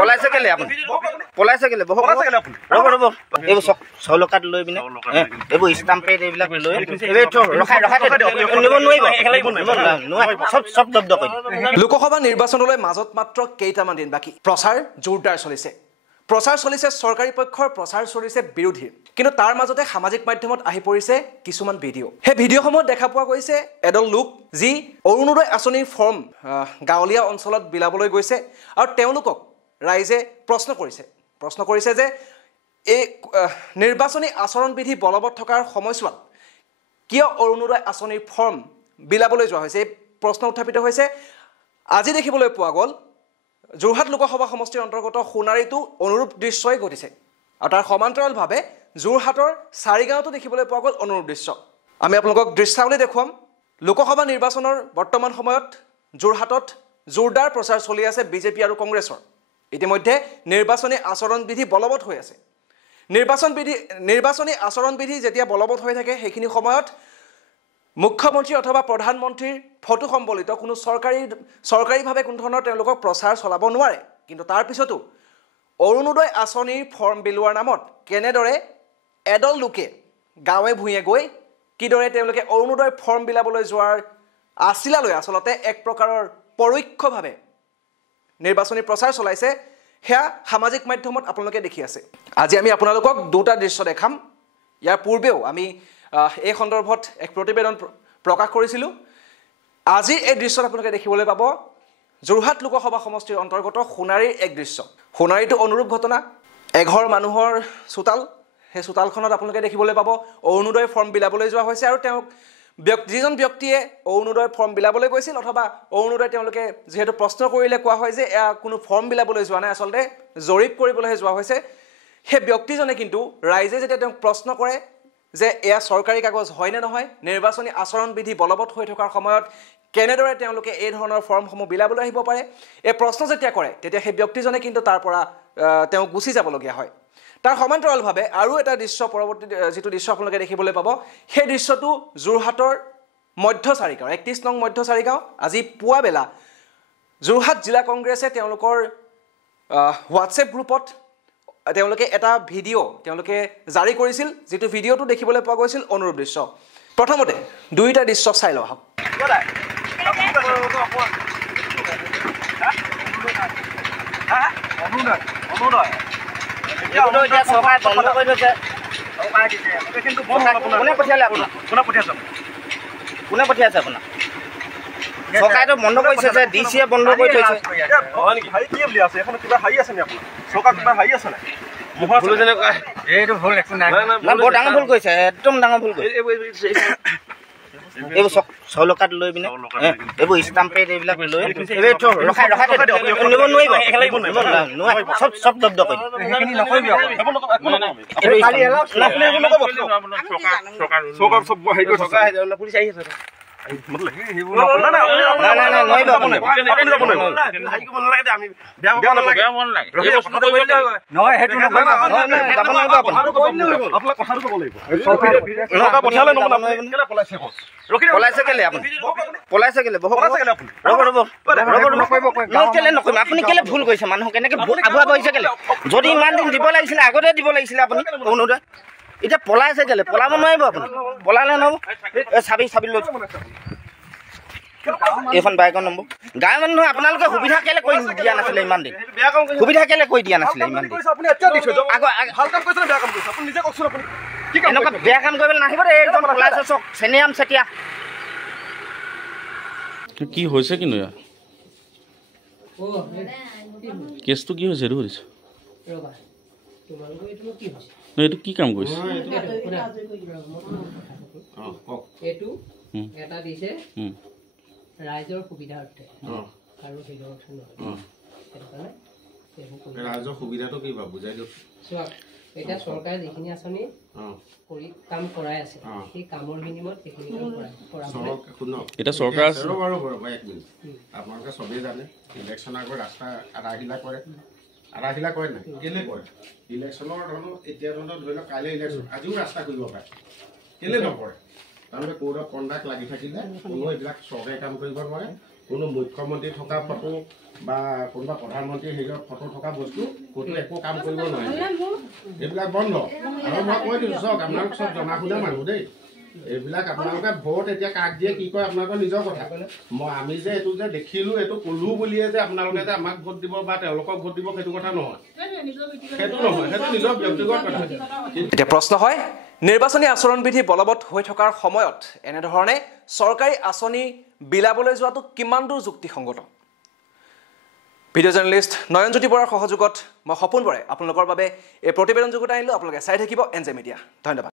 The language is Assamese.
পলাইছে কেলে আপুনি পলাইছে কেলে ৰ'ব ৰ'ব এইবোৰ চাউল কাৰ্ড লৈ পিনে এইবোৰ ষ্টাম্প পেড এইবিলাক লৈ ৰখাই নিব নোৱাৰিব চব জব্দ কৰি লোকসভা নিৰ্বাচনলৈ মাজত মাত্ৰ কেইটামান দিন বাকী প্ৰচাৰ জোৰদাৰ চলিছে চৰকাৰী পক্ষৰ প্ৰচাৰ চলিছে বিৰোধীৰ কিন্তু তাৰ মাজতে সামাজিক মাধ্যমত আহি পৰিছে কিছুমান ভিডিঅ' সেই ভিডিঅ'সমূহত দেখা পোৱা গৈছে এডল লোক যি অৰুণোদয় আঁচনিৰ ফৰ্ম গাঁৱলীয়া অঞ্চলত বিলাবলৈ গৈছে আৰু তেওঁলোকক ৰাইজে প্ৰশ্ন কৰিছে যে এই নিৰ্বাচনী আচৰণবিধি বলবৎ থকাৰ সময়ছোৱাত কিয় অৰুণোদয় আঁচনিৰ ফৰ্ম বিলাবলৈ যোৱা হৈছে এই প্ৰশ্ন উত্থাপিত হৈছে আজি দেখিবলৈ পোৱা গ'ল যোৰহাট লোকসভা সমষ্টিৰ অন্তৰ্গত সোণাৰীতো অনুৰূপ দৃশ্যই ঘটিছে আৰু তাৰ সমান্তৰালভাৱে যোৰহাটৰ চাৰিগাঁৱতো দেখিবলৈ পোৱা গ'ল অনুৰূপ দৃশ্য আমি আপোনালোকক দৃশ্যাৱলী দেখুৱাম লোকসভা নিৰ্বাচনৰ বৰ্তমান সময়ত যোৰহাটত জোৰদাৰ প্ৰচাৰ চলি আছে বিজেপি আৰু কংগ্ৰেছৰ ইতিমধ্যে নিৰ্বাচনী আচৰণবিধি বলবৎ হৈ আছে নিৰ্বাচনী আচৰণবিধি যেতিয়া বলবৎ হৈ থাকে সেইখিনি সময়ত মুখ্যমন্ত্ৰী অথবা প্ৰধানমন্ত্ৰীৰ ফটো সম্বলিত কোনো চৰকাৰীভাৱে কোনো ধৰণৰ তেওঁলোকক প্ৰচাৰ চলাব নোৱাৰে কিন্তু তাৰ পিছতো অৰুণোদয় আঁচনিৰ ফৰ্ম বিলোৱাৰ নামত কেনেদৰে এডল লোকে গাঁৱে ভূঞে গৈ কিদৰে তেওঁলোকে অৰুণোদয় ফৰ্ম বিলাবলৈ যোৱাৰ আছিলালৈ আচলতে এক প্ৰকাৰৰ পৰোক্ষভাৱে নিৰ্বাচনী প্ৰচাৰ চলাইছে সেয়া সামাজিক মাধ্যমত আপোনালোকে দেখি আছে আজি আমি আপোনালোকক দুটা দৃশ্য দেখাম ইয়াৰ পূৰ্বেও আমি এই সন্দৰ্ভত এক প্ৰতিবেদন প্ৰকাশ কৰিছিলোঁ আজি এই দৃশ্যত আপোনালোকে দেখিবলৈ পাব যোৰহাট লোকসভা সমষ্টিৰ অন্তৰ্গত সোণাৰীৰ এক দৃশ্য সোণাৰীটো অনুৰূপ ঘটনা এঘৰ মানুহৰ চোতাল সেই চোতালখনত আপোনালোকে দেখিবলৈ পাব অৰুণোদয় ফৰ্ম বিলাবলৈ যোৱা হৈছে আৰু তেওঁক যিজন ব্যক্তিয়ে অৰুণোদয় ফৰ্ম বিলাবলৈ গৈছিল অথবা অৰুণোদয় তেওঁলোকে যিহেতু প্ৰশ্ন কৰিলে কোৱা হয় যে এয়া কোনো ফৰ্ম বিলাবলৈ যোৱা নাই আচলতে জৰীপ কৰিবলৈহে যোৱা হৈছে সেই ব্যক্তিজনে কিন্তু ৰাইজে যেতিয়া তেওঁক প্ৰশ্ন কৰে যে এয়া চৰকাৰী কাগজ হয় নে নহয় নিৰ্বাচনী আচৰণবিধি বলবৎ হৈ থকাৰ সময়ত কেনেদৰে তেওঁলোকে এই ধৰণৰ ফৰ্মসমূহ বিলাবলৈ আহিব পাৰে এই প্ৰশ্ন যেতিয়া কৰে তেতিয়া সেই ব্যক্তিজনে কিন্তু তাৰ পৰা তেওঁ গুচি যাবলগীয়া হয় তাৰ সমান্তৰালভাৱে আৰু এটা দৃশ্য পৰৱৰ্তী যিটো দৃশ্য আপোনালোকে দেখিবলৈ পাব সেই দৃশ্যটো যোৰহাটৰ মধ্য চাৰিগাঁও ৩১ নং মধ্য চাৰিগাঁও আজি পুৱা বেলা যোৰহাট জিলা কংগ্ৰেছে তেওঁলোকৰ হোৱাটছএপ গ্ৰুপত তেওঁলোকে এটা ভিডিঅ' তেওঁলোকে জাৰি কৰিছিল যিটো ভিডিঅ'টো দেখিবলৈ পোৱা গৈছিল অনুৰূপ দৃশ্য প্ৰথমতে দুইটা দৃশ্য চাই লওঁ আহক কোনে পঠিয়াইছে আপোনাক চৰকাৰেতো বন্ধ কৰিছে যে ডিচিয়ে বন্ধ কৰি থৈছে বৰ ডাঙৰ ভুল কৰিছে একদম ডাঙৰ ভুল কৰিছে এইবোৰ চাউল কাৰ্ড লৈ পিনে এইবোৰ ষ্টাম্প পেড এইবিলাক লৈ ৰখাই নিব নোৱাৰিব চব জব্দ কৰি পুলিচ আহি আছে পলাইছে কেলে আপুনি পলাইছে কেলে ৰ'ব কেলে নকৰিম আপুনি কেলে ভুল কৰিছে মানুহ কেনেকে আগুৱাব আহিছে কেলে যদি ইমান দিন দিব লাগিছিলে আগতে দিব লাগিছিলে আপুনি অৰুণোদয় এতিয়া পলাইছে কেলে পলাব নোৱাৰিব আপুনি পলালে নহ'ব চাবি লৈ এইখন বাইকৰ নম্বৰ গাঁৱৰ মানুহ আপোনালোকে সুবিধা কেলে কৰি দিয়া নাছিলে ইমান দিন সুবিধা কেলে কৰি দিয়া নাছিলে ইমান দিন এনেকুৱা বেয়া কাম কৰিবলৈ নাহিব দেই একদম পলাইছে চক চেনিয়াম চেতিয়া কি হৈছে কিন্তু ইয়াৰ কেছটো কি হৈছে এইটো সুধিছোঁ এইটো কি কাম কৰিছে ৰাইজৰ সুবিধাৰ্থে আৰু ৰাইজৰ সুবিধাটো কি বা বুজাই দিয়ক চোৱা এতিয়া চৰকাৰে যিখিনি আঁচনি কৰি কাম কৰাই আছে সেই কামৰ বিনিময়ত সেইখিনি কাম এতিয়া চৰকাৰ আপোনালোকে চবেই জানে ইলেকশ্যন আগত ৰাস্তা আধাখিলা কৰে আধাখিলা কৰে নাই কেলে কৰে ইলেকশ্যনৰ ধৰণৰ এতিয়া ধৰি লওক কাইলৈ ইলেকশ্যন আজিও ৰাস্তা কৰিব পাৰে কেলে নকৰে তাৰমানে ক'ড অফ কণ্ডাক্ট লাগি থাকিলে কোনো এইবিলাক চৰকাৰে কাম কৰিব নোৱাৰে কোনো মুখ্যমন্ত্ৰী থকা ফটো বা কোনোবা প্ৰধানমন্ত্ৰী হেৰিয়ৰ ফটো থকা বস্তু ক'তো একো কাম কৰিব নোৱাৰে এইবিলাক বন্ধ আৰু মই কৈ দিছোঁ চাওক আপোনালোক চব জনা শুনা মানুহ দেই এইবিলাক আপোনালোকে ভোট এতিয়া কাক দিয়ে কি কয় আপোনালোকৰ নিজৰ কথা আমি যে এইটো যে দেখিলোঁ এইটো ক'লোঁ বুলিয়ে যে আপোনালোকে যে আমাক ভোট দিব বা তেওঁলোকক ভোট দিব সেইটো কথা নহয় সেইটো নিজৰ ব্যক্তিগত কথা এতিয়া প্ৰশ্ন হয় নিৰ্বাচনী আচৰণবিধি বলবৎ হৈ থকাৰ সময়ত এনেধৰণে চৰকাৰী আঁচনি বিলাবলৈ যোৱাটো কিমান দূৰ যুক্তিসংগত ভিডিঅ' জাৰ্নেলিষ্ট নয়নজ্যোতি বৰাৰ সহযোগত মই সপোন বৰাই আপোনালোকৰ বাবে এই প্ৰতিবেদন যুগুতাই আনিলোঁ আপোনালোকে চাই থাকিব NJ মিডিয়া ধন্যবাদ